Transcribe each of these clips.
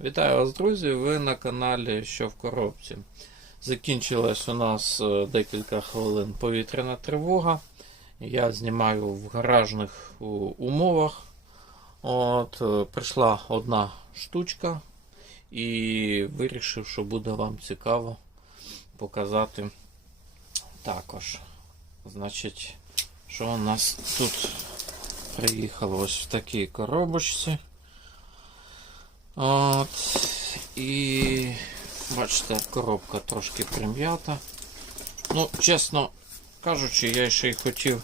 Вітаю вас, друзі! Ви на каналі Що в коробці. Закінчилась у нас е, декілька хвилин повітряна тривога. Я знімаю в гаражних умовах. От, е, прийшла одна штучка і вирішив, що буде вам цікаво показати також. Значить, що у нас тут приїхало ось в такій коробочці. От. І бачите, коробка трошки прим'ята. Ну, чесно кажучи, я ще й хотів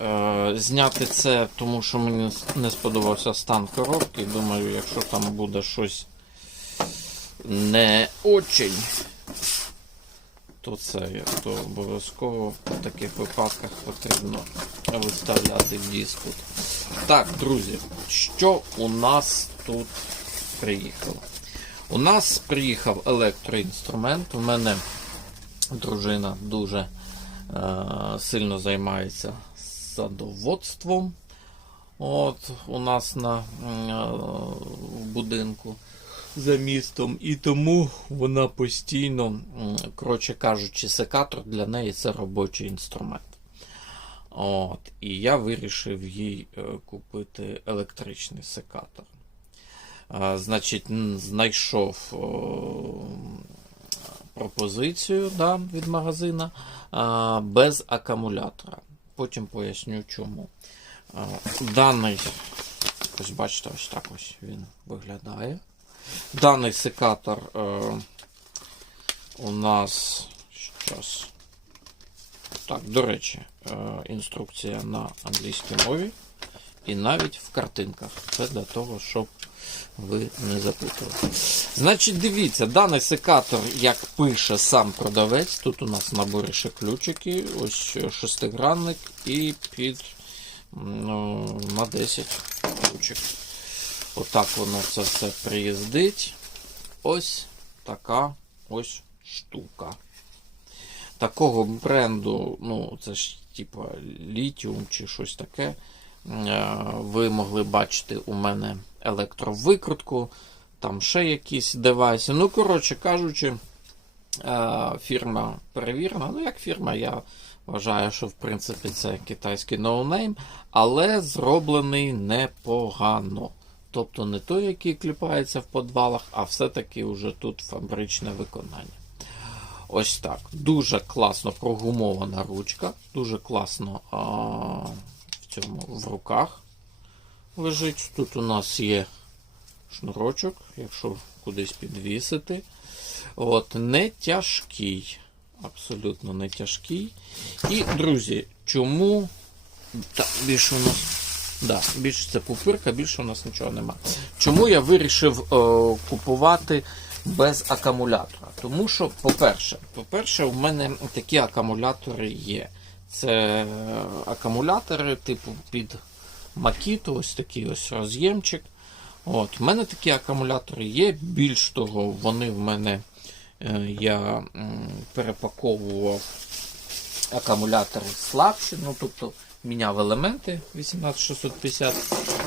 е, зняти це, тому що мені не сподобався стан коробки. Думаю, якщо там буде щось не очень, то це то обов'язково в таких випадках потрібно виставляти диск. тут. Так, друзі, що у нас тут приїхало? У нас приїхав електроінструмент. У мене дружина дуже е, сильно займається садоводством. От у нас на е, будинку за містом. І тому вона постійно, коротше кажучи, секатор для неї це робочий інструмент. От, і я вирішив їй е, купити електричний секатор. Е, значить, знайшов пропозицію да, від магазина е, без акумулятора. Потім поясню чому. Даний, ось бачите, ось так ось він виглядає. Даний секатор е, у нас щас. Так, до речі, е, інструкція на англійській мові і навіть в картинках. Це для того, щоб ви не запутали. Значить, дивіться, даний секатор, як пише сам продавець, тут у нас в наборі ще ключики, ось шестигранник і під ну, на 10 ключик. Отак воно це все приїздить. Ось така ось штука. Такого бренду, ну, це ж типа літіум чи щось таке. Е, Ви могли бачити у мене електровикрутку, там ще якісь девайси. Ну, коротше кажучи, е, фірма перевірена. Ну, як фірма, я вважаю, що в принципі це китайський ноунейм, але зроблений непогано. Тобто не той, який кліпається в подвалах, а все-таки вже тут фабричне виконання. Ось так. Дуже класно прогумована ручка, дуже класно а, в цьому в руках лежить. Тут у нас є шнурочок, якщо кудись підвісити. От, не тяжкий. Абсолютно не тяжкий. І, друзі, чому. Так, більше у нас. Да, більше це пупирка, більше у нас нічого немає. Чому я вирішив е, купувати без акумулятора? Тому що, по-перше, по-перше, у мене такі акумулятори є. Це акумулятори, типу під Макіту, ось такий ось роз'ємчик. От, У мене такі акумулятори є. Більш того, вони в мене е, я перепаковував акумулятори слабші, ну тобто міняв елементи 18650,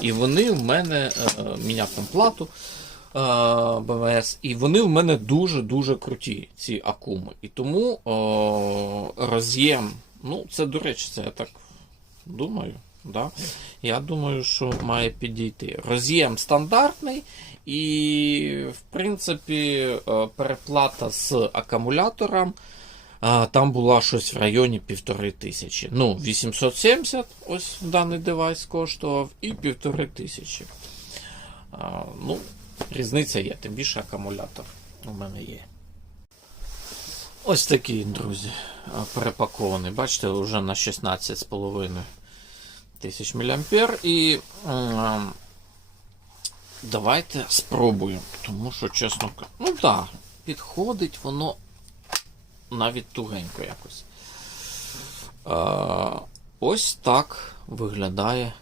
і вони в мене е, міняв там плату е, БМС, і вони в мене дуже-дуже круті, ці акуми. І тому о, роз'єм, ну це до речі, це я так думаю. Да? Я думаю, що має підійти. Роз'єм стандартний, і, в принципі, е, переплата з акумулятором. А, Там була щось в районі півтори тисячі. Ну, 870 ось даний девайс коштував, і півтори тисячі. А, Ну, різниця є, тим більше акумулятор у мене є. Ось такий, друзі, перепакований. Бачите, вже на 16,5 тисяч мА. І м, давайте спробуємо. Тому що, чесно ну так, да, підходить воно навіть тугенько якось. А, ось так виглядає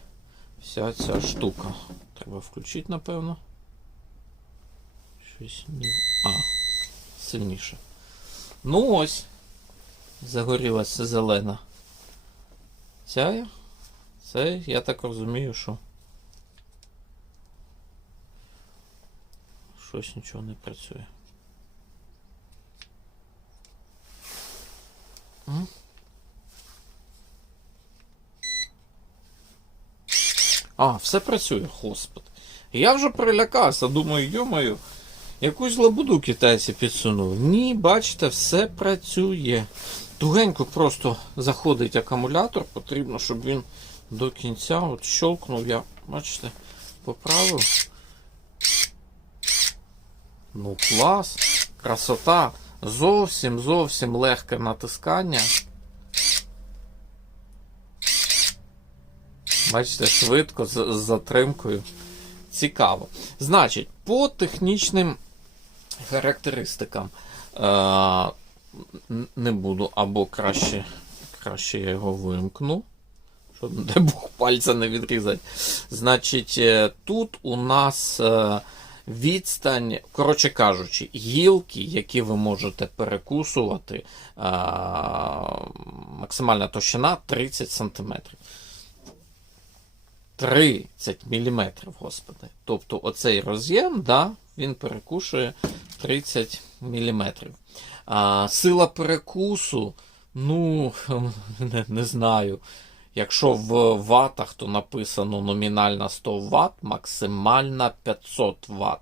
вся ця штука. Треба включити, напевно. Щось не. А, сильніше. Ну ось. Загорілася зелена. Ця. Це, я так розумію, що щось нічого не працює. А, все працює, господи. Я вже прилякався, думаю, йомаю, якусь лабуду китайці підсунули. Ні, бачите, все працює. Тугенько просто заходить акумулятор, потрібно, щоб він до кінця от щелкнув, я, бачите, поправив. Ну, клас, красота. Зовсім зовсім легке натискання. Бачите, швидко, з, затримкою. Цікаво. Значить, по технічним характеристикам е, не буду, або краще, краще я його вимкну. Щоб, не Бог, пальця не відрізати. Значить, е, тут у нас е, відстань, коротше кажучи, гілки, які ви можете перекусувати, е, максимальна товщина 30 см. 30 мм, господи. Тобто оцей роз'єм, да, він перекушує 30 мм. А, сила перекусу, ну, не, не знаю. Якщо в ватах, то написано номінальна 100 Вт, максимальна 500 Вт.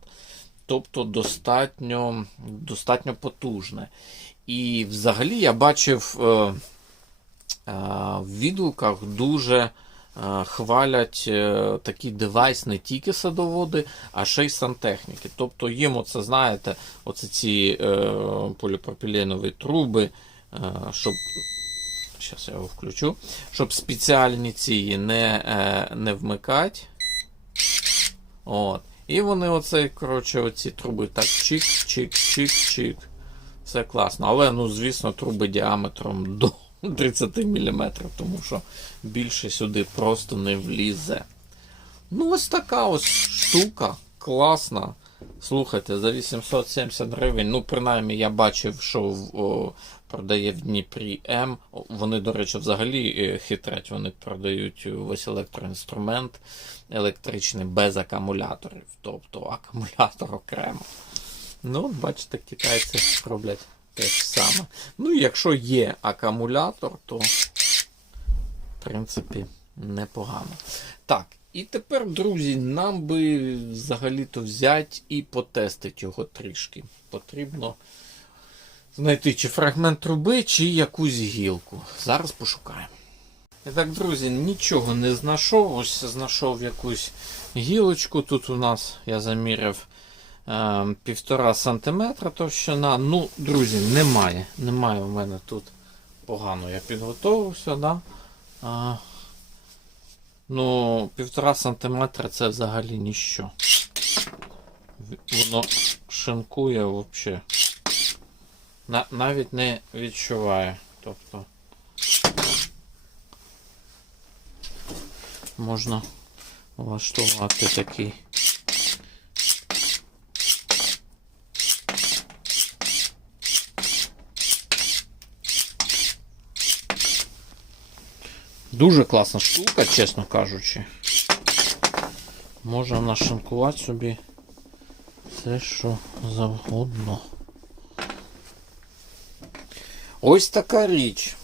Тобто достатньо, достатньо потужне. І взагалі я бачив е, е, в відгуках дуже е, хвалять е, такий девайс не тільки садоводи, а ще й сантехніки. Тобто їм оце, знаєте, оце ці е, поліпропіленові труби, е, щоб. Зараз я його включу. Щоб спеціальні ці не, е, не вмикати. От. І вони оце, коротше, оці труби так чик, чик, чик, чик. Все класно. Але, ну, звісно, труби діаметром до 30 мм, тому що більше сюди просто не влізе. Ну, ось така ось штука. Класна. Слухайте, за 870 гривень. Ну, принаймні, я бачив, що в, о, продає в Дніпрі М. Вони, до речі, взагалі е, хитрять. Вони продають весь електроінструмент електричний без акумуляторів. Тобто акумулятор окремо. Ну, бачите, китайці роблять те ж саме. Ну, якщо є акумулятор, то в принципі непогано. Так, і тепер, друзі, нам би взагалі-то взяти і потестити його трішки. Потрібно знайти чи фрагмент труби, чи якусь гілку. Зараз пошукаємо. І так, друзі, нічого не знайшов. Ось знайшов якусь гілочку. Тут у нас я заміряв е, півтора сантиметра товщина. Ну, друзі, немає. Немає у мене тут погано. Я підготовився, да? А, ну, півтора сантиметра це взагалі ніщо. Воно шинкує взагалі. На, навіть не відчуває. Тобто. Можна влаштувати такий. Дуже класна штука, чесно кажучи. Може нашинкувати собі все, що завгодно. Ось така річ.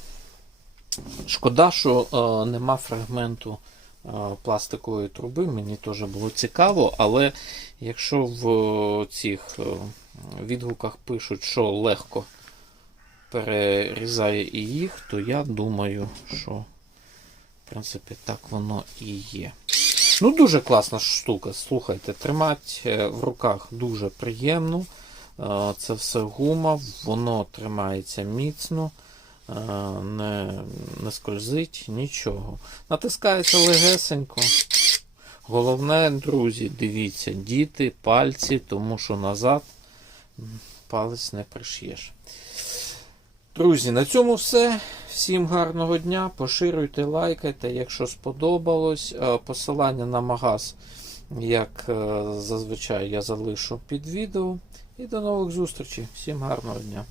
Шкода, що е, нема фрагменту е, пластикової труби. Мені теж було цікаво, але якщо в е, цих е, відгуках пишуть, що легко перерізає і їх, то я думаю, що в принципі так воно і є. Ну, дуже класна штука. Слухайте, тримати е, в руках дуже приємно. Е, Це все гума, воно тримається міцно, е, не, не скользить, нічого. Натискається легесенько. Головне, друзі, дивіться, діти, пальці, тому що назад палець не пришиєш. Друзі, на цьому все. Всім гарного дня. Поширюйте, лайкайте, якщо сподобалось. Е, Посилання на магаз, як зазвичай, я залишу під відео. І до нових зустрічей. Всім гарного дня.